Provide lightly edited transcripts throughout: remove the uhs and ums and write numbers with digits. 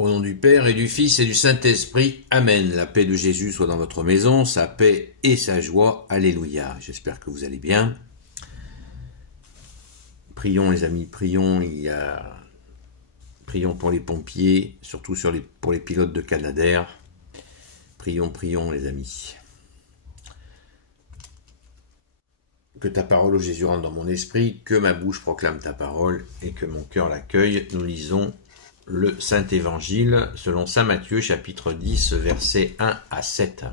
Au nom du Père et du Fils et du Saint-Esprit, Amen. La paix de Jésus soit dans votre maison, sa paix et sa joie. Alléluia. J'espère que vous allez bien. Prions les amis, prions. Prions pour les pompiers, surtout pour les pilotes de Canadair. Prions les amis. Que ta parole, ô Jésus, rentre dans mon esprit, que ma bouche proclame ta parole et que mon cœur l'accueille. Nous lisons le Saint-Évangile selon saint Matthieu, chapitre 10, versets 1 à 7.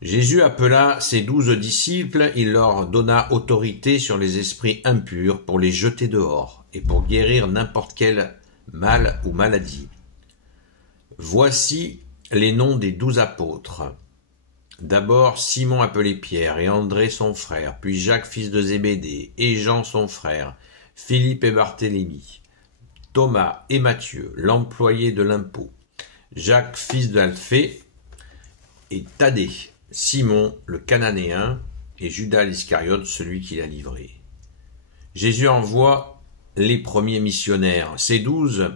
Jésus appela ses 12 disciples, il leur donna autorité sur les esprits impurs pour les jeter dehors et pour guérir n'importe quel mal ou maladie. Voici les noms des 12 apôtres. D'abord Simon appelé Pierre et André son frère, puis Jacques fils de Zébédée et Jean son frère, Philippe et Barthélemy, Thomas et Matthieu, l'employé de l'impôt, Jacques fils d'Alphée et Thaddée, Simon le Cananéen et Judas l'Iscariote, celui qui l'a livré. Jésus envoie les premiers missionnaires. Ces 12,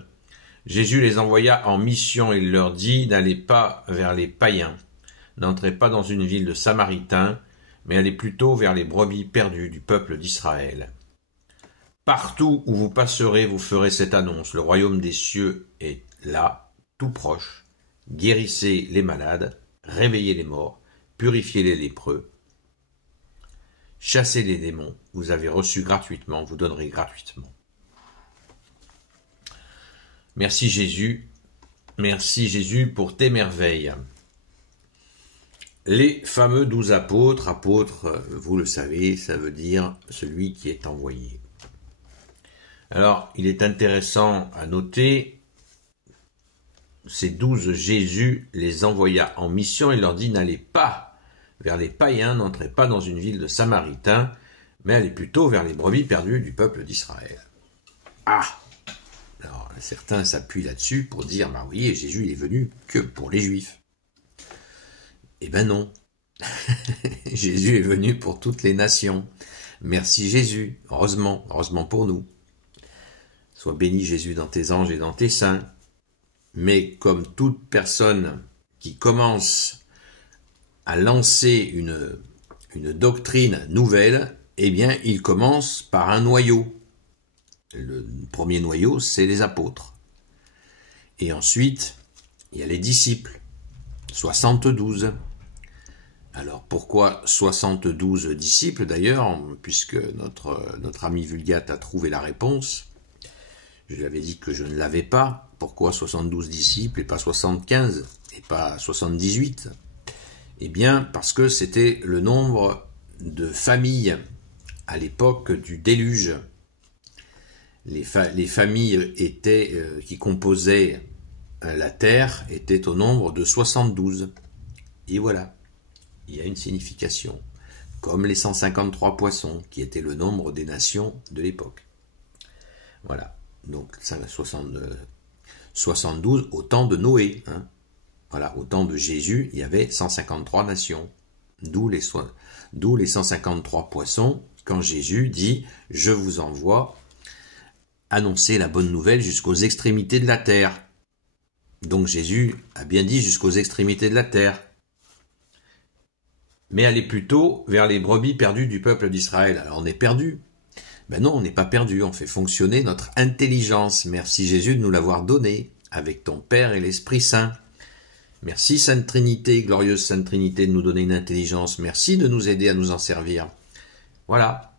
Jésus les envoya en mission et leur dit: n'allez pas vers les païens, n'entrez pas dans une ville de Samaritains, mais allez plutôt vers les brebis perdues du peuple d'Israël. Partout où vous passerez, vous ferez cette annonce: le royaume des cieux est là, tout proche. Guérissez les malades, réveillez les morts, purifiez les lépreux, chassez les démons. Vous avez reçu gratuitement, vous donnerez gratuitement. Merci Jésus pour tes merveilles. Les fameux 12 apôtres, vous le savez, ça veut dire celui qui est envoyé. Alors, il est intéressant à noter, ces 12, Jésus les envoya en mission et leur dit: n'allez pas vers les païens, n'entrez pas dans une ville de Samaritains, mais allez plutôt vers les brebis perdues du peuple d'Israël. Ah! Alors, certains s'appuient là-dessus pour dire: bah oui, Jésus il est venu que pour les Juifs. Eh ben non. Jésus est venu pour toutes les nations. Merci Jésus, heureusement pour nous. Sois béni Jésus dans tes anges et dans tes saints. Mais comme toute personne qui commence à lancer une doctrine nouvelle, eh bien il commence par un noyau. Le premier noyau, c'est les apôtres. Et ensuite, il y a les disciples, 72. Alors pourquoi 72 disciples d'ailleurs, puisque notre ami Vulgate a trouvé la réponse. Je lui avais dit que je ne l'avais pas. Pourquoi 72 disciples et pas 75 et pas 78? Eh bien, parce que c'était le nombre de familles à l'époque du déluge. Les familles qui composaient la terre étaient au nombre de 72. Et voilà, il y a une signification. Comme les 153 poissons, qui étaient le nombre des nations de l'époque. Voilà. Donc 72 au temps de Noé. Hein. Voilà, au temps de Jésus, il y avait 153 nations. D'où les 153 poissons, quand Jésus dit: je vous envoie annoncer la bonne nouvelle jusqu'aux extrémités de la terre. Donc Jésus a bien dit jusqu'aux extrémités de la terre. Mais allez plutôt vers les brebis perdues du peuple d'Israël. Alors on est perdu. Ben non, on n'est pas perdu, on fait fonctionner notre intelligence. Merci Jésus de nous l'avoir donné, avec ton Père et l'Esprit Saint. Merci Sainte Trinité, glorieuse Sainte Trinité, de nous donner une intelligence. Merci de nous aider à nous en servir. Voilà,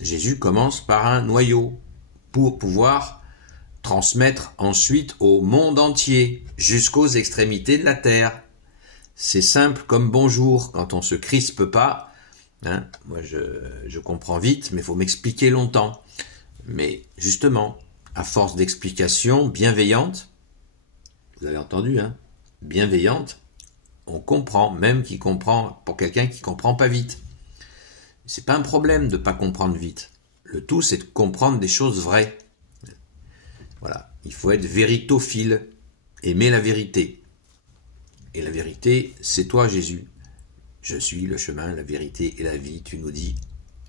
Jésus commence par un noyau, pour pouvoir transmettre ensuite au monde entier, jusqu'aux extrémités de la terre. C'est simple comme bonjour, quand on se crispe pas. Hein, moi je comprends vite, mais il faut m'expliquer longtemps. Mais justement, à force d'explications bienveillantes, vous avez entendu, hein, bienveillantes, on comprend, même pour quelqu'un qui comprend pas vite. C'est pas un problème de pas comprendre vite. Le tout, c'est de comprendre des choses vraies. Voilà, il faut être véritophile, aimer la vérité. Et la vérité, c'est toi Jésus. Je suis le chemin, la vérité et la vie. Tu nous dis,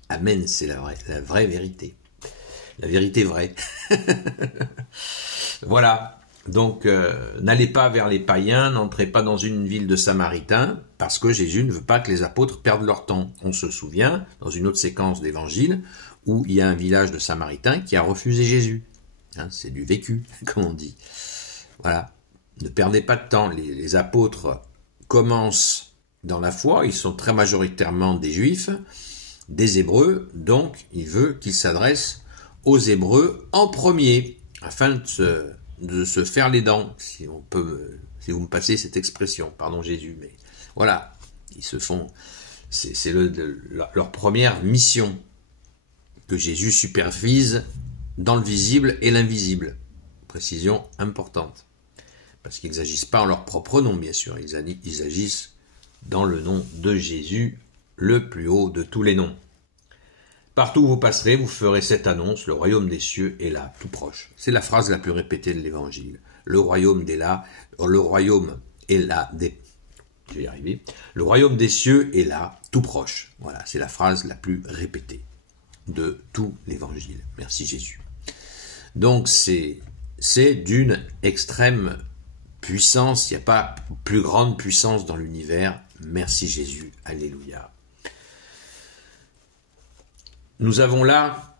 Amen, c'est la vraie vérité. La vérité vraie. Voilà. Donc, n'allez pas vers les païens, n'entrez pas dans une ville de Samaritains, parce que Jésus ne veut pas que les apôtres perdent leur temps. On se souvient, dans une autre séquence d'évangile, où il y a un village de Samaritains qui a refusé Jésus. Hein, c'est du vécu, comme on dit. Voilà. Ne perdez pas de temps. Les apôtres commencent dans la foi, ils sont très majoritairement des Juifs, des Hébreux, donc il veut qu'ils s'adressent aux Hébreux en premier, afin de se faire les dents, si vous me passez cette expression, pardon Jésus, mais voilà, ils se font, c'est leur première mission que Jésus supervise dans le visible et l'invisible. Précision importante, parce qu'ils n'agissent pas en leur propre nom, bien sûr, ils agissent dans le nom de Jésus, le plus haut de tous les noms. Partout où vous passerez, vous ferez cette annonce, le royaume des cieux est là, tout proche. C'est la phrase la plus répétée de l'évangile. Le royaume est là, je vais y arriver. Le royaume des cieux est là, tout proche. Voilà, c'est la phrase la plus répétée de tout l'évangile. Merci Jésus. Donc c'est d'une extrême puissance, il n'y a pas plus grande puissance dans l'univers. Merci Jésus, alléluia. Nous avons là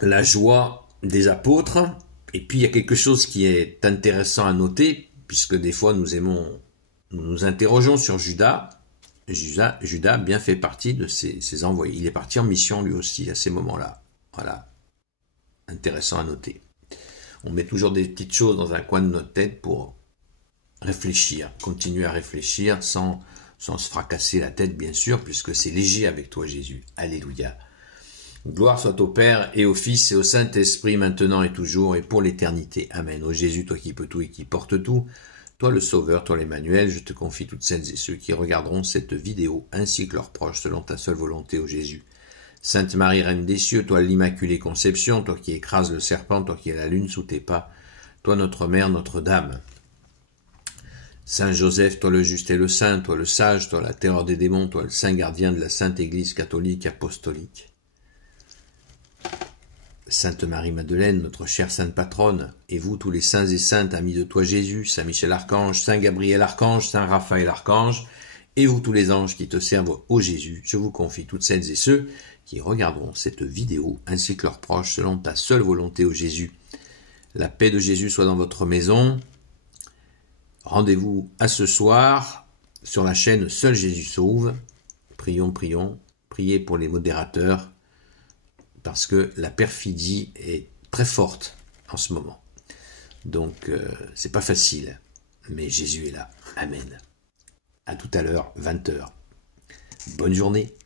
la joie des apôtres, et puis il y a quelque chose qui est intéressant à noter, puisque des fois nous nous interrogeons sur Judas. Judas bien fait partie de ces envoyés. Il est parti en mission lui aussi à ces moments-là. Voilà, intéressant à noter. On met toujours des petites choses dans un coin de notre tête pour réfléchir, continuer à réfléchir sans se fracasser la tête, bien sûr, puisque c'est léger avec toi, Jésus. Alléluia. Gloire soit au Père et au Fils et au Saint-Esprit, maintenant et toujours et pour l'éternité. Amen. Ô Jésus, toi qui peux tout et qui portes tout, toi le Sauveur, toi l'Emmanuel, je te confie toutes celles et ceux qui regarderont cette vidéo, ainsi que leurs proches, selon ta seule volonté, ô Jésus. Sainte Marie, Reine des cieux, toi l'Immaculée Conception, toi qui écrases le serpent, toi qui as la lune sous tes pas, toi notre Mère, Notre-Dame. Saint Joseph, toi le juste et le saint, toi le sage, toi la terreur des démons, toi le saint gardien de la Sainte Église catholique apostolique. Sainte Marie-Madeleine, notre chère sainte patronne, et vous tous les saints et saintes amis de toi Jésus, Saint Michel Archange, Saint Gabriel Archange, Saint Raphaël Archange, et vous tous les anges qui te servent ô Jésus, je vous confie toutes celles et ceux qui regarderont cette vidéo, ainsi que leurs proches, selon ta seule volonté ô Jésus. La paix de Jésus soit dans votre maison. Rendez-vous à ce soir sur la chaîne Seul Jésus Sauve. Prions, prions, priez pour les modérateurs, parce que la perfidie est très forte en ce moment. Donc, c'est pas facile, mais Jésus est là. Amen. À tout à l'heure, 20h. Bonne journée.